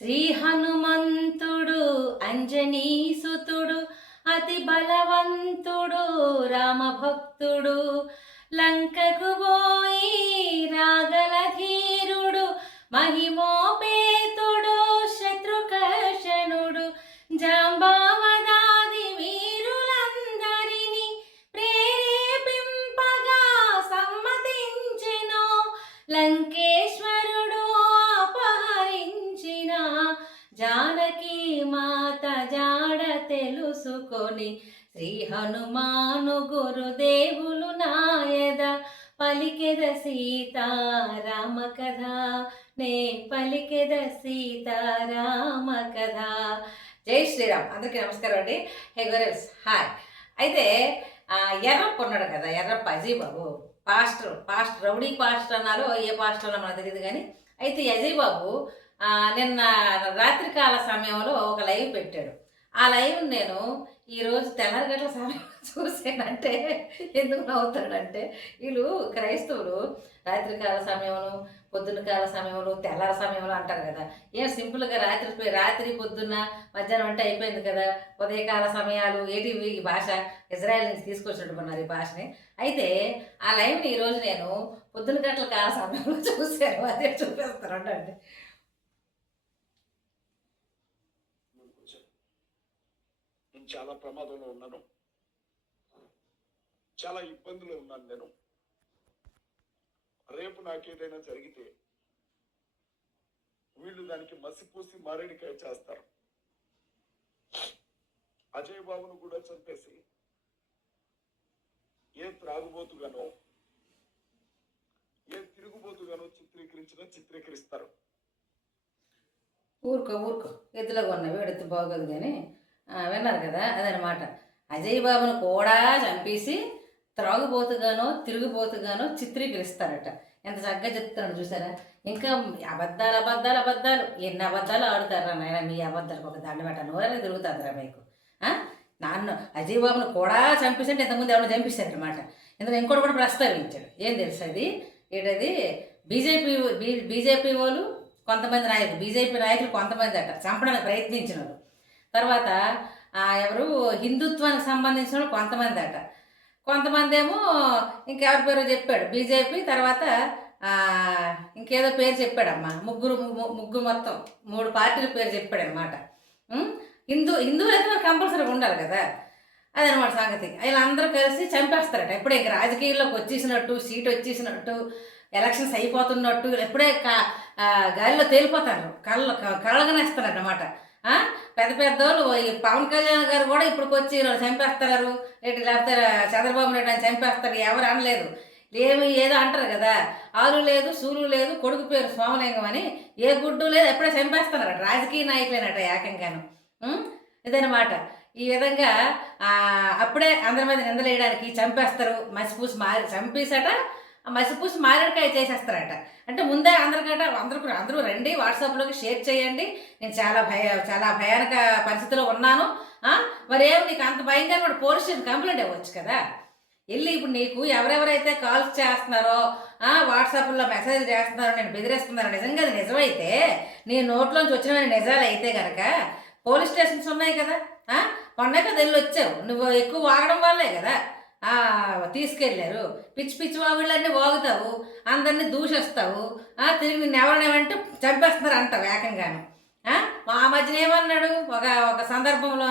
శ్రీ హనుమంతుడు అంజనీసుతుడు అతి బలవంతుడు రామభక్తుడు. లంకకు పోయి రాగల ధీరుడు మహిమోపేతుడు శత్రుకర్షణుడు. జాంబావదాది వీరులందరినీ ప్రేరేపింపగా సమ్మతించెను. లంకేశ్వర శ్రీ హనుమాను గురుదేవులు నాయద పలికెద సీతారామ కథ. నే పలికెద సీతారామ కథ. జై శ్రీరామ్. అందరికీ నమస్కారం అండి. హే గొరెల్స్ హాయ్. అయితే ఎర్రప్ప ఉన్నాడు కదా Errappa Ajay Babu pastor pastor rowdy pastor అన్నారో ఏ పాస్టర్ అన్నా మనకు తెలియదు కానీ. అయితే ఈ అజయ్ బాబు నిన్న రాత్రికాల సమయంలో ఒక లైవ్ పెట్టాడు. ఆ లైవ్ నేను ఈరోజు తెల్లరగట్ల సమయం చూసానంటే ఎందుకు నవ్వుతాడంటే వీళ్ళు క్రైస్తవులు రాత్రికాల సమయంలో పొద్దున కాల సమయంలో తెల్లార సమయంలో అంటారు కదా. ఏం సింపుల్గా రాత్రి పోయి- రాత్రి పొద్దున్న మధ్యాహ్నం అంటే అయిపోయింది కదా. ఉదయకాల సమయాలు ఏటి ఈ భాష? ఇజ్రాయెల్ నుంచి తీసుకొచ్చినట్టుకున్నారు ఈ భాషని. అయితే ఆ లైవ్ని ఈరోజు నేను పొద్దున గంటల కాల సమయంలో చూశాను. అదే చూపిస్తాను అంటే నువ్వు కొంచెం నేను చాలా ప్రమాదంలో ఉన్నాను. చాలా ఇబ్బందులు ఉన్నాను నేను. రేపు నాకేదైనా జరిగితే వీళ్ళు దానికి మసిపూసి మారేడికాయ చేస్తారు. అజయ్ బాబును కూడా చంపేసి ఏ త్రాగుబోతుగానో ఏ తిరుగుబోతుగానో చిత్రీకరించినా చిత్రీకరిస్తారు. ఊరుకో ఊరుకో. ఎద్దులో కొన్న వేడెత్తు బాగోదు కానీ విన్నారు కదా అదనమాట. అజయ్ బాబును కూడా చంపేసి త్రాగుబోతుగానో తిరుగుబోతుగానో చిత్రీకరిస్తారట. ఎంత చక్కగా చెప్తున్నాడు చూసారా? ఇంకా అబద్ధాలు అబద్ధాలు అబద్ధాలు. ఎన్ని అబద్ధాలు ఆడుతారా నాయన? మీ అబద్ధాలకు ఒక దండ పెట్ట. నోరని తిరుగుతుందిరా మీకు. నాన్న అజయ్ బాబును కూడా చంపేసంటే ఇంతకుముందు ఎవరిని చంపేశారనమాట ఇందులో ఇంకోటి కూడా ప్రస్తావించాడు. ఏం తెలుసు అది? ఏంటది? బీజేపీ బీజేపీ వాళ్ళు కొంతమంది నాయకులు బీజేపీ నాయకులు కొంతమంది అట. చంపడానికి ప్రయత్నించినారు. తర్వాత ఎవరు? హిందుత్వానికి సంబంధించిన వాళ్ళు కొంతమంది అట. కొంతమంది ఏమో ఇంకెవరి పేరు చెప్పాడు. బీజేపీ తర్వాత ఇంకేదో పేరు చెప్పాడమ్మా. ముగ్గురు ముగ్గురు మొత్తం మూడు పార్టీల పేరు చెప్పాడనమాట. హిందూ హిందూ హిందువులు అయితే కంపల్సరీగా ఉండాలి కదా. అదనమాట సంగతి. వీళ్ళందరూ కలిసి చంపేస్తారట. ఎప్పుడే ఇంక రాజకీయాల్లోకి వచ్చేసినట్టు సీట్ వచ్చేసినట్టు ఎలక్షన్స్ అయిపోతున్నట్టు ఎప్పుడే గాలిలో తేలిపోతారు. కళ్ళ కళ్ళగనేస్తారు పెద్ద పెద్దోళ్ళు ఈ పవన్ కళ్యాణ్ గారు కూడా ఇప్పుడు వచ్చి చంపేస్తారు. ఏంటి లేకపోతే చంద్రబాబు నాయుడు అని చంపేస్తారు. ఎవరు అనలేదు. ఏమి ఏదో అంటారు కదా. ఆలు లేదు సూలు లేదు కొడుకు పేరు సోమలింగం అని ఏ గుడ్డు లేదు ఎప్పుడే చంపేస్తున్నారట. రాజకీయ నాయకులేనట ఏకంగాను. ఇదన్నమాట. ఇదనమాట ఈ విధంగా అప్పుడే అందరి మీద నిందలేయడానికి చంపేస్తారు. మసిపూసి మారి చంపేశాట. ఆ మసిపూసి మారేడుకాయ చేసేస్తారట. అంటే ముందే అందరికట అందరూ అందరూ రండి వాట్సాప్లోకి షేర్ చేయండి. నేను చాలా భయ చాలా భయానక పరిస్థితిలో ఉన్నాను. మరి ఏమి నీకు అంత భయంగా కూడా పోలీస్ స్టేషన్ కంప్లైంట్ ఇవ్వచ్చు కదా. వెళ్ళి ఇప్పుడు నీకు ఎవరెవరైతే కాల్స్ చేస్తున్నారో వాట్సాప్లో మెసేజ్ చేస్తున్నారో నేను బెదిరేస్తున్నారో నిజంగా అది నిజమైతే నీ నోట్లోంచి వచ్చిన నిజాలు అయితే కనుక పోలీస్ స్టేషన్స్ ఉన్నాయి కదా. ఆ, మొన్నే కదా వెళ్ళి వచ్చావు. నువ్వు ఎక్కువ వాగడం వల్లే కదా. తీసుకెళ్ళారు. పిచ్చి పిచ్చి వాగుళ్ళన్నీ వాగుతావు అందరినీ దూషిస్తావు. తిరిగి నిన్ను ఎవరినేమంటే చంపేస్తున్నారు అంటావు వేగంగాను మా మధ్యన ఏమన్నాడు? ఒక ఒక సందర్భంలో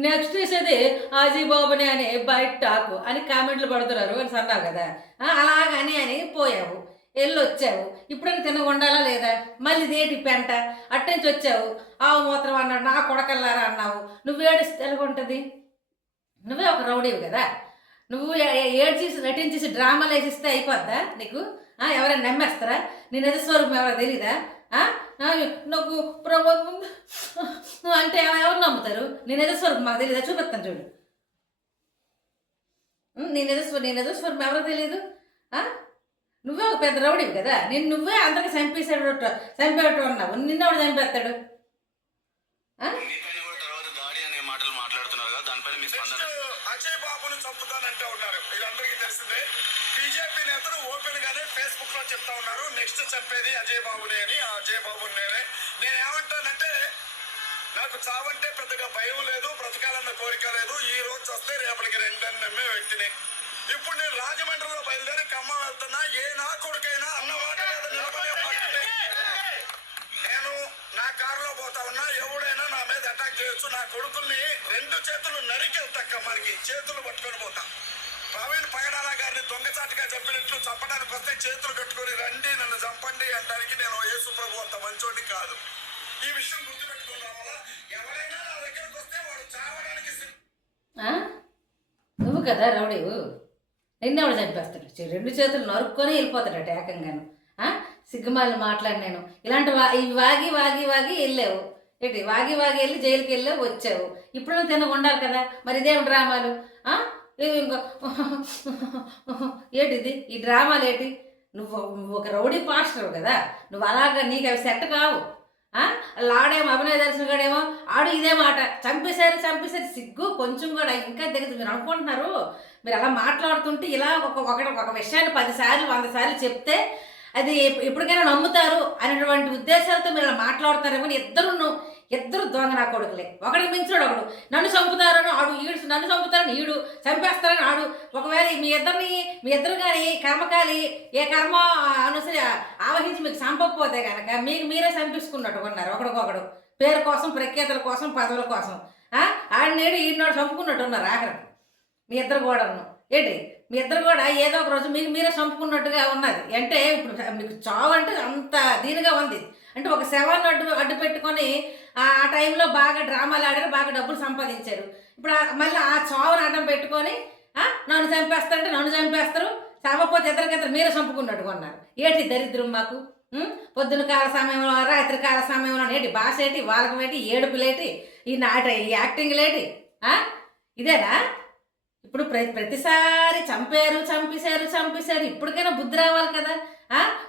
నెక్స్ట్ చేసేది ఆజీ బాబుని అని బయట టాకు అని కామెంట్లు పడుతున్నారు అని అన్నావు కదా. అలాగని అని పోయావు. వెళ్ళి వచ్చావు ఇప్పుడైనా తినకుండాలా లేదా? మళ్ళీ దేటి పెంట అట్నుంచి వచ్చావు. ఆవు మూత్రం అన్నాడు. నా కొడకల్లారా అన్నావు. నువ్వేడిస్తే ఎలాగుంటుంది? నువ్వే ఒక రౌడీవి కదా. నువ్వు ఏ- ఏడ్చేసి నటించేసి డ్రామాలు వేసిస్తే అయిపోద్దా నీకు? ఎవరైనా నమ్మేస్తారా? నీ నిజ స్వరూపం ఎవరో తెలీదా? ఆ? నా- నాకు అంటే ఎవరు నమ్ముతారు? నీ నిజ స్వరూపం మాకు తెలీదా? చూపిస్తాను చూడు. నీ నిజ నీ నిజ స్వరూపం ఎవరో తెలియదు నువ్వే ఒక పెద్ద రౌడీవి కదా? నేను నువ్వే అందరికి చంపేసాడు చంపేటట్టు ఉన్నావు. నిన్నెవడు చంపేస్తాడు? ఆ? మాటలు మాట్లాడుతున్నారు కదా దానిపైన మీ స్పందన. అజయ్ బాబును చంపుతానంటే ఉన్నారు. వీళ్ళందరికీ తెలిసిందే. బీజేపీ నేతలు ఓపెన్ గానే ఫేస్బుక్లో చెప్తా ఉన్నారు. నెక్స్ట్ చంపేది అజయ్ బాబునే అని. ఆ అజయ్ బాబు నేనే. నేను ఏమంటానంటే నాకు చావంటే పెద్దగా భయం లేదు బ్రతకాలన్న కోరిక లేదు. ఈ రోజు వస్తే రేపటికి రెండని నమ్మే వ్యక్తిని. ఇప్పుడు నేను రాజమండ్రిలో బయలుదేరి ఖమ్మం వెళ్తున్నా. ఏ నా కొడుకైనా అన్న మాట మీద నిలబడే పద్ధతి. నేను నా కారులో పోతా ఉన్నా ఎవడైనా నా మీద అటాక్ చేయొచ్చు. నా కొడుకుల్ని రెండు చేతులు నరికెళ్తాక మనకి. చేతులు పట్టుకొని పోతాం. ప్రవీణ్ పగడాల గారిని దొంగచాటుగా చెప్పినట్లు చంపడానికి వస్తే చేతులు కట్టుకొని రండి నన్ను చంపండి అంటానికి నేను యేసు ప్రభు అంత మంచోడిని కాదు. ఈ విషయం గుర్తుపెట్టుకోవడం వల్ల ఎవరైనా నా దగ్గరకు వస్తే వాడు చావడానికి నువ్వు కదా రౌడీవు నిన్నెవడు చంపేస్తాడు. రెండు చేతులు నరుక్కొని వెళ్ళిపోతాడట ఏకంగాను. ఆ? సిగ్గుమాలి మాట్లాడి నేను ఇలాంటి వా ఇవి వాగి వాగి వాగి వెళ్ళావు. ఏంటి? వాగి వాగి వెళ్ళి జైలుకి వెళ్ళి వచ్చావు. ఇప్పుడు నువ్వు తినగా ఉండాలి కదా. మరి ఇదేం డ్రామాలు? ఇంకో. ఏంటిది? ఈ డ్రామాలు ఏంటి? నువ్వు ఒక రౌడీ పాస్టర్ కదా. నువ్వు అలాగా నీకు అవి సెట్ కావు. లాడేమో అభినయ దర్శనగాడేమో ఆడు ఇదే మాట. చంపేశారు చంపేశారు. సిగ్గు కొంచెం కూడా ఇంకా తెలియదు మీరు అనుకుంటున్నారు? మీరు అలా మాట్లాడుతుంటే ఇలా ఒక ఒక ఒక విషయాన్ని పదిసార్లు వంద సార్లు చెప్తే అది ఎప్పటికైనా నమ్ముతారు అనేటువంటి ఉద్దేశాలతో మీరు అలా మాట్లాడుతారేమో అని ఇద్దరు ఇద్దరు దొంగ నా కొడుకులే. ఒకడికి మించాడు ఒకడు. నన్ను చంపుతారని ఆడు ఈడు నన్ను చంపుతారని ఈడు చంపేస్తారని ఆడు. ఒకవేళ మీ ఇద్దరిని మీ ఇద్దరు కానీ కర్మకాలి ఏ కర్మ అనుసరి ఆవహించి మీకు చంపకపోతే కనుక మీకు మీరే చంపించుకున్నట్టు ఉన్నారు ఒకడికొకడు. పేరు కోసం ప్రఖ్యాతుల కోసం పదవుల కోసం. ఆ? ఆడినేడు ఈనాడు చంపుకున్నట్టు ఉన్నారు ఆఖరికి. మీ ఇద్దరు కూడాను. ఏంటి? మీ ఇద్దరు కూడా ఏదో ఒక రోజు మీకు మీరే చంపుకున్నట్టుగా ఉన్నది. అంటే ఇప్పుడు మీకు చావు అంటే అంత దీనిగా ఉంది. అంటే ఒక శవాన్ని అడ్డు అడ్డు పెట్టుకొని ఆ టైంలో బాగా డ్రామాలు ఆడారు బాగా డబ్బులు సంపాదించారు. ఇప్పుడు మళ్ళీ ఆ చావును అడ్డం పెట్టుకొని నన్ను చంపేస్తారంటే నన్ను చంపేస్తారు చావపోతే ఇద్దరికిద్దరు మీరే చంపుకున్నట్టుగా ఉన్నారు ఏంటి దరిద్రం మాకు? పొద్దున కాల సమయంలో రాత్రి కాల సమయంలో ఏంటి భాష ఏంటి వాళ్ళకం ఏంటి ఏడుపులేటి ఈ నాట ఈ యాక్టింగ్ లేటి ఇదేనా? ఇప్పుడు ప్రతి ప్రతిసారి చంపారు చంపేశారు చంపేశారు ఇప్పటికైనా బుద్ధి రావాలి కదా.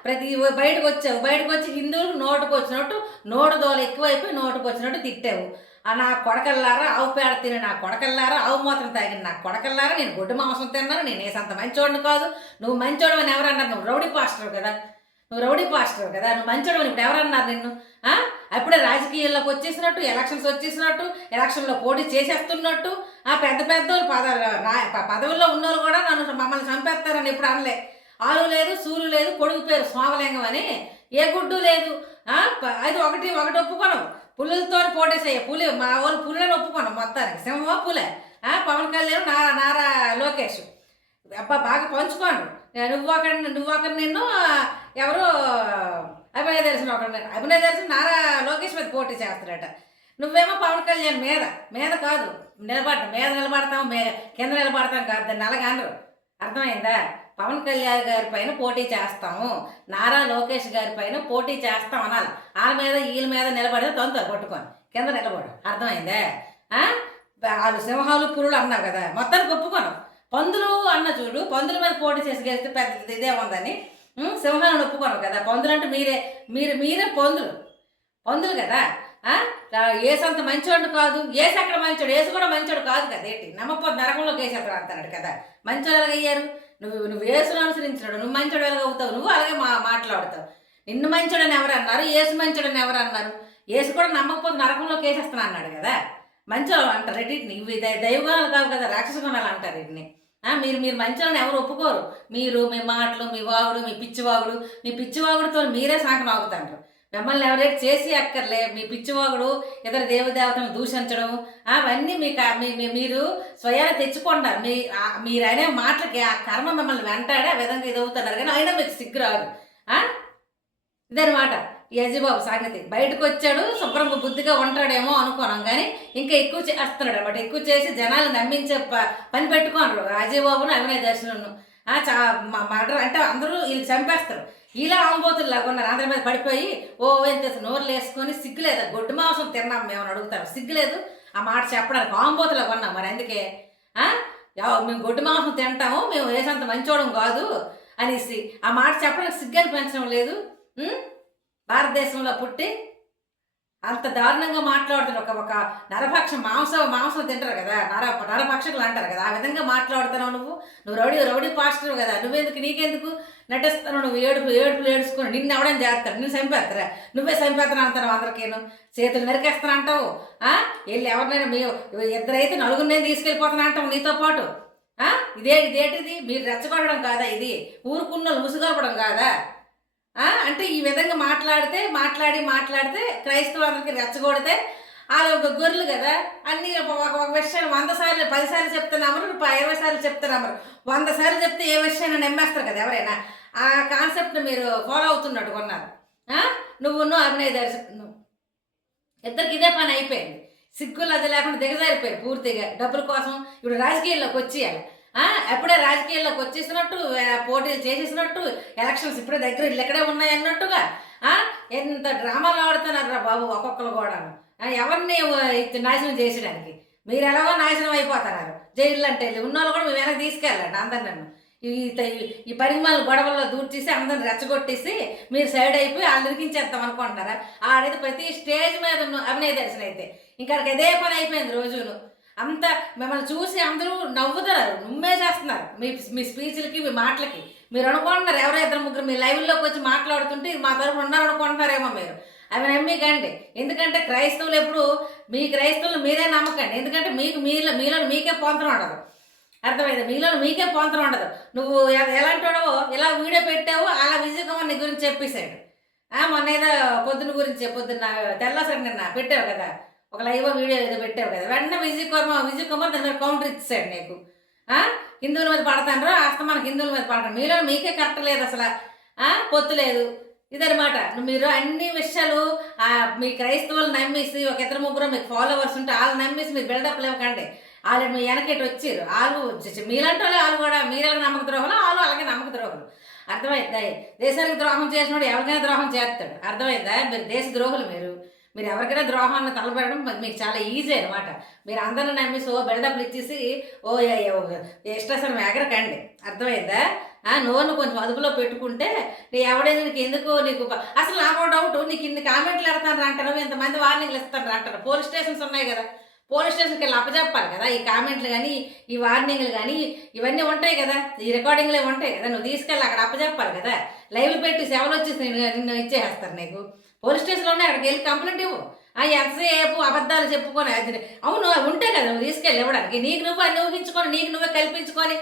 ప్రతి బయటకు వచ్చావు బయటకు వచ్చి హిందువులకు నోటుకు వచ్చినట్టు నోటు దోలు ఎక్కువైపోయి నోటుకు వచ్చినట్టు తిట్టావు. ఆ నా కొడకల్లారా ఆవు పేడ తిని నా కొడకల్లారా ఆవు మూత్రం తాగిన నా కొడకల్లారా? నేను గొడ్డు మాంసం తిన్నాను నేను ఏసంత మంచోడిని కాదు. నువ్వు మంచోడు అని ఎవరన్నారు? నువ్వు రౌడీ పాస్టర్ కదా. నువ్వు రౌడీ పాస్టర్ కదా. నువ్వు మంచోడు ఇప్పుడు ఎవరన్నారు నిన్ను? అప్పుడే రాజకీయాల్లోకి వచ్చేసినట్టు ఎలక్షన్స్ వచ్చేసినట్టు ఎలక్షన్లో పోటీ చేసేస్తున్నట్టు ఆ పెద్ద పెద్ద పద ప- పదవుల్లో ఉన్నోళ్ళు కూడా నన్ను మమ్మల్ని చంపేస్తారని ఇప్పుడు అనలే. ఆలు లేదు సూరు లేదు కొడుకు పేరు స్వామలింగం అని ఏ గుడ్డు లేదు. అది ఒకటి ఒకటి ఒప్పుకోను పులులతో పోటేసేయ పులి మా వాళ్ళు పులులను ఒప్పుకోను మొత్తానికి. సింహ పులే. పవన్ కళ్యాణ్ నా నారా లోకేష్. అబ్బా బాగా పంచుకోండి. నువ్వు ఒకరి నువ్వు ఒకరి నిన్ను ఎవరు అభినయ దర్శనం ఒకరి అభినయ దర్శనం నారా లోకేష్ మీద పోటీ చేస్తాడట. నువ్వేమో పవన్ కళ్యాణ్ మీద మీద కాదు. నిలబడ్డ మీద నిలబడతాం మే కింద నిలబడతాం కాదు. దాన్ని అలాగనరు అర్థమైందా? పవన్ కళ్యాణ్ గారి పైన పోటీ చేస్తాము. నారా లోకేష్ గారి పైన పోటీ చేస్తాం అనాలి. వాళ్ళ మీద వీళ్ళ మీద నిలబడితే తొందర కొట్టుకొని. కింద నిలబడు. అర్థమైందా? వాళ్ళు సింహాలు పురులు అన్నావు కదా. మొత్తానికి ఒప్పుకోను పందులు అన్న చూడు పందుల మీద పోటీ చేసి గెలిస్తే పెద్ద ఇదే ఉందని. సింహాలను ఒప్పుకోను కదా. పందులు అంటే మీరే మీరు మీరే పందులు. పందులు కదా? ఏసంత అంత మంచోడు కాదు. ఏసు అక్కడ మంచోడు? ఏసు కూడా మంచోడు కాదు కదా. ఏంటి? నమ్మపో నరకంలో వేసేస్తాడు అంటున్నాడు కదా. మంచోడు ఎలాగ అయ్యారు? నువ్వు నువ్వు ఏసును అనుసరించినాడు నువ్వు మంచోడు ఎలాగ అవుతావు నువ్వు అలాగే మా మాట్లాడతావు. నిన్ను మంచోడని ఎవరు అన్నారు ఏసు మంచోడని ఎవరు అన్నారు ఏసు కూడా నమ్మకపోతే నరకంలోకి వేసేస్తాను అన్నాడు కదా. మంచోడు అంటారు రెడ్డిని ఇవి దై- దైవగుణాలు కావు కదా రాక్షస గుణాలు అంటారు వీటిని. ఆ, మీరు మీరు మంచోళ్ళని ఎవరు ఒప్పుకోరు. మీరు మీ మాటలు మీ వాగుడు మీ పిచ్చివాగుడు మీ పిచ్చివాగుడుతో మీరే సాకం ఆగుతాంటారు మిమ్మల్ని ఎవరైతే చేసి అక్కర్లే మీ పిచ్చివాగుడు ఇతర దేవదేవతలను దూషించడం అవన్నీ మీకు మీ- మీరు స్వయాన్ని తెచ్చుకుంటారు. మీ మీరు అనే మాటలకి ఆ కర్మ మిమ్మల్ని వెంటాడే ఆ విధంగా ఇది అవుతున్నారు కానీ అయినా మీకు సిగ్గు రాదు ఇదనమాట యజబాబు సంగతి. బయటకు వచ్చాడు శుభ్రంగా బుద్ధిగా ఉంటాడేమో అనుకున్నాం. కానీ ఇంకా ఎక్కువ చేస్తున్నాడు అనమాట ఎక్కువ చేసి జనాలు నమ్మించే ప- పని పెట్టుకోనరు. అజయ్ బాబును అభినయ దర్శనం మర్డర్ అంటే అందరూ వీళ్ళు చంపేస్తారు. ఇలా ఆంబోతులు లాగా ఉన్నారు అందరి మీద పడిపోయి ఓ ఎంత నోరులు వేసుకొని సిగ్గులేదు. గొడ్డు మాంసం తిన్నాం మేము అడుగుతారు. సిగ్గులేదు. ఆ మాట చెప్పడానికి ఆంబోతులు కొన్నాం మరి అందుకే. మేము గొడ్డు మాంసం తింటాము మేము వేసంత మంచోడం కాదు అనేసి ఆ మాట చెప్పడానికి సిగ్గు అనిపించడం లేదు భారతదేశంలో పుట్టి అంత దారుణంగా మాట్లాడుతాడు ఒక ఒక నరభక్ష మాంసం మాంసం తింటారు కదా. నర నరభక్షకులు అంటారు కదా. ఆ విధంగా మాట్లాడుతున్నావు నువ్వు. నువ్వు రౌడీ రౌడీ పాస్టర్ కదా. నువ్వెందుకు నీకెందుకు నటిస్తాను నువ్వు ఏడుపు ఏడుపులు ఏడుచుకుని నిన్ను ఎవడని చేస్తాడు? నిన్ను చంపేస్తారా? నువ్వే చంపేస్తాను అంటాను అందరికేను? చేతులు నరికేస్తాను అంటావు. వెళ్ళి ఎవరినైనా మీ ఇద్దరైతే నలుగురు తీసుకెళ్ళిపోతాను అంటావు నీతో పాటు. ఇదే ఇదేంటిది? మీరు రెచ్చగొట్టడం కాదా ఇది? ఊరుకున్న ముసుగొలపడం కాదా? అంటే ఈ విధంగా మాట్లాడితే మాట్లాడి మాట్లాడితే క్రైస్తవులందరికీ రెచ్చగొడితే వాళ్ళు ఒక గొర్రెలు కదా అన్ని ఒక ఒక విషయాన్ని వంద సార్లు పది సార్లు చెప్తున్నాము ఇరవై సార్లు చెప్తున్నాము వంద సార్లు చెప్తే ఏ విషయాన్ని నమ్మేస్తారు కదా ఎవరైనా? ఆ కాన్సెప్ట్ని మీరు ఫాలో అవుతున్నట్టు కొన్నారు. నువ్వు నువ్వును అభినయ దర్శకును ఇద్దరికి ఇదే పని అయిపోయింది. సిగ్గులు అది లేకుండా దిగజారిపోయారు పూర్తిగా. డబ్బుల కోసం ఇప్పుడు రాజకీయాల్లోకి వచ్చేయాలి. అప్పుడే రాజకీయాల్లోకి వచ్చేసినట్టు పోటీలు చేసేసినట్టు ఎలక్షన్స్ ఇప్పుడే దగ్గర ఇల్లు ఎక్కడే ఉన్నాయి అన్నట్టుగా ఎంత డ్రామాలు ఆడుతున్నారు రా బాబు ఒక్కొక్కరు కూడా ఎవరిని నాశనం చేసడానికి మీరు ఎలాగో నాశనం అయిపోతున్నారు. జైలు అంటే ఉన్నోళ్ళు కూడా మేము వెనక్కి తీసుకెళ్ళండి అందరు నన్ను. ఈ ఈ- పరిమాణాలు గొడవల్లో దూర్చేసి అందరిని రెచ్చగొట్టేసి మీరు సైడ్ అయిపోయి వాళ్ళు ఇరికించేద్దాం అనుకుంటున్నారా ఆడైతే ప్రతి స్టేజ్ మీద ఉన్న అభినయ దర్శనం అయితే ఇంకా అదే పని అయిపోయింది రోజును అంత మిమ్మల్ని చూసి అందరూ నవ్వుతున్నారు నుమ్మే చేస్తున్నారు. మీ మీ స్పీచ్లకి మీ మాటలకి. మీరు అనుకుంటున్నారు ఎవరో ఇద్దరు ముగ్గురు మీ లైవ్లోకి వచ్చి మాట్లాడుతుంటే మా తరపు ఉన్నారు అనుకుంటున్నారేమో మీరు. అవి నమ్మికండి. ఎందుకంటే క్రైస్తవులు ఎప్పుడు మీ క్రైస్తవులు మీరే నమ్మకండి. ఎందుకంటే మీకు మీలో మీలో మీకే పొంతరం ఉండదు. అర్థమైంది? మీలో మీకే పొంతనం ఉండదు. నువ్వు ఎ- ఎలాంటోడో ఇలా వీడియో పెట్టావు అలా విజయ్ కుమార్ నీ గురించి చెప్పేశాడు. మొన్న ఏదో పొద్దున గురించి పొద్దున్న తెల్లసరి నిన్న పెట్టావు కదా. ఒక లైవ్ వీడియో ఏదో పెట్టావు కదా. వెంటనే విజయ్ కుమార్ విజయ్ కుమార్ దాని మీద కౌంటర్ ఇచ్చాడు నీకు. హిందువుల మీద పడతాను అస్తమానికి హిందువుల మీద పడతాను మీలో మీకే కరెక్ట్ లేదు అసలు. పొత్తు లేదు. ఇదనమాట మీరు అన్ని విషయాలు మీ క్రైస్తవులు నమ్మేసి ఒక ఇద్దరు ముగ్గురు మీకు ఫాలోవర్స్ ఉంటే వాళ్ళు నమ్మేసి మీరు బిల్డప్ లేవకండి. వాళ్ళు మీ వెనకటి వచ్చారు? వాళ్ళు చ- మీలాంటి వాళ్ళు వాళ్ళు కూడా మీరు నమ్మక ద్రోహులు వాళ్ళు అలాగే నమ్మక ద్రోహులు. అర్థమైందా? దేశానికి ద్రోహం చేసినోడు ఎవరికైనా ద్రోహం చేస్తాడు. అర్థమైందా? మీరు దేశ ద్రోహులు మీరు. మీరు ఎవరికైనా ద్రోహాన్ని తలపెట్టడం మీకు చాలా ఈజీ అనమాట మీరు అందరిని నమ్మేసి ఓ బిల్డప్లు ఇచ్చేసి ఓ ఇష్టం ఎగరకండి. అర్థమైందా? ఆ, నోరును కొంచెం అదుపులో పెట్టుకుంటే నీ ఎవడైనా నీకు ఎందుకు నీకు అసలు నాకు డౌట్ నీకు ఇన్ని కామెంట్లు ఎడతాను అంటారు ఇంతమంది వార్నింగ్లు ఇస్తాను అంటారు. పోలీస్ స్టేషన్స్ ఉన్నాయి కదా. పోలీస్ స్టేషన్కి వెళ్ళి అప్పచెప్పాలి కదా ఈ కామెంట్లు కానీ ఈ వార్నింగ్లు కానీ ఇవన్నీ ఉంటాయి కదా. ఈ రికార్డింగ్లు ఉంటాయి కదా. నువ్వు తీసుకెళ్ళి అక్కడ అప్పచెప్పాలి కదా. లైవ్ పెట్టి సేవలు వచ్చేసి నేను నిన్ను ఇచ్చేస్తారు నీకు. పోలీస్ స్టేషన్లోనే అక్కడికి వెళ్ళి కంప్లైంట్ ఇవ్వు. ఆ ఎంతసేపు అబద్ధాలు చెప్పుకొని అది అవును అవి కదా నువ్వు తీసుకెళ్ళి ఇవ్వడానికి. నీకు నువ్వు అనుభవించుకొని నీకు నువ్వే కల్పించుకొని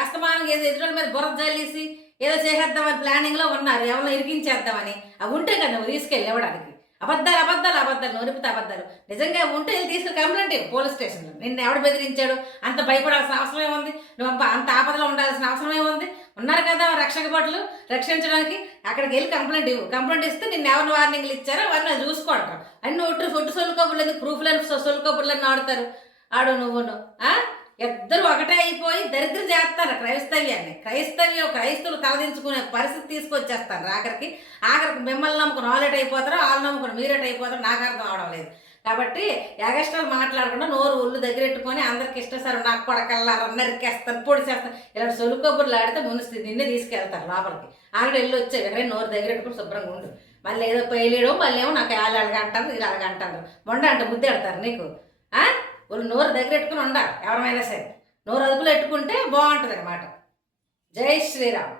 అస్తమానం ఏదో ఎదురుల మీద బుర్ర జల్లేసి ఏదో చేసేద్దామని ప్లానింగ్లో ఉన్నారు. ఎవరిని ఇరికించేద్దామని. అవి ఉంటే కదా నువ్వు తీసుకెళ్ళి ఇవ్వడానికి. అబద్ధాలు అబద్ధాలు అబద్ధాలు నోరిపితే అబద్ధాలు. నిజంగా ఉంటే వెళ్ళి తీసుకుని కంప్లైంట్ ఇవ్వు పోలీస్ స్టేషన్లో. నిన్ను ఎవడు బెదిరించాడు? అంత భయపడాల్సిన అవసరం ఏముంది నువ్వు అంత- అంత ఆపదలో ఉండాల్సిన అవసరం ఏముంది ఉన్నారు కదా రక్షక భటులు రక్షించడానికి. అక్కడికి వెళ్ళి కంప్లైంట్ ఇవ్వు. కంప్లైంట్ ఇస్తే నేను ఎవరిని వార్నింగ్లు ఇచ్చారో వారిని అది చూసుకుంటారు అన్ని ఒట్టు ఫుడ్ సొల్లు కబుర్లు ఎందుకు? ప్రూఫ్ సొల్లు ఆడుతారు. ఆడు నువ్వును ఇద్దరు ఒకటే అయిపోయి దరిద్రం చేస్తారు క్రైస్తవ్యాన్ని. క్రైస్తవ్యం క్రైస్తవులు తలదించుకునే పరిస్థితి తీసుకొచ్చేస్తారు ఆఖరికి. ఆఖరికి మిమ్మల్ని నమ్ముకుని వాళ్ళేట్ అయిపోతారో వాళ్ళు నమ్ముకుని మీరేట్ అయిపోతారో నాకు అర్థం అవడం లేదు. కాబట్టి ఎగస్ట్రాలు మాట్లాడకుండా నోరు ఒళ్ళు దగ్గరెట్టుకొని అందరికి ఇష్టసారు నాకు కొడకల్లారు నరికేస్తాను పొడిచేస్తాను ఇలా సొలు కబుర్లు ఆడితే ముందు నిన్నే తీసుకెళ్తారు లోపలికి. ఆల్రెడీ వెళ్ళి వచ్చాయి రే నోరు దగ్గరెట్టుకుని శుభ్రంగా ఉండు. మళ్ళీ ఏదో పేలేయడం మళ్ళీ ఏమో నాకు వేళ అలాగ అంటారు ఇలా అలాగ అంటారు. మొండ అంటే బుద్ధి ఆడతారు నీకు. వాళ్ళు నోరు దగ్గరెట్టుకుని ఉండాలి ఎవరైనా సరే. నోరు అదుపులో పెట్టుకుంటే బాగుంటుంది అనమాట జై శ్రీరామ్.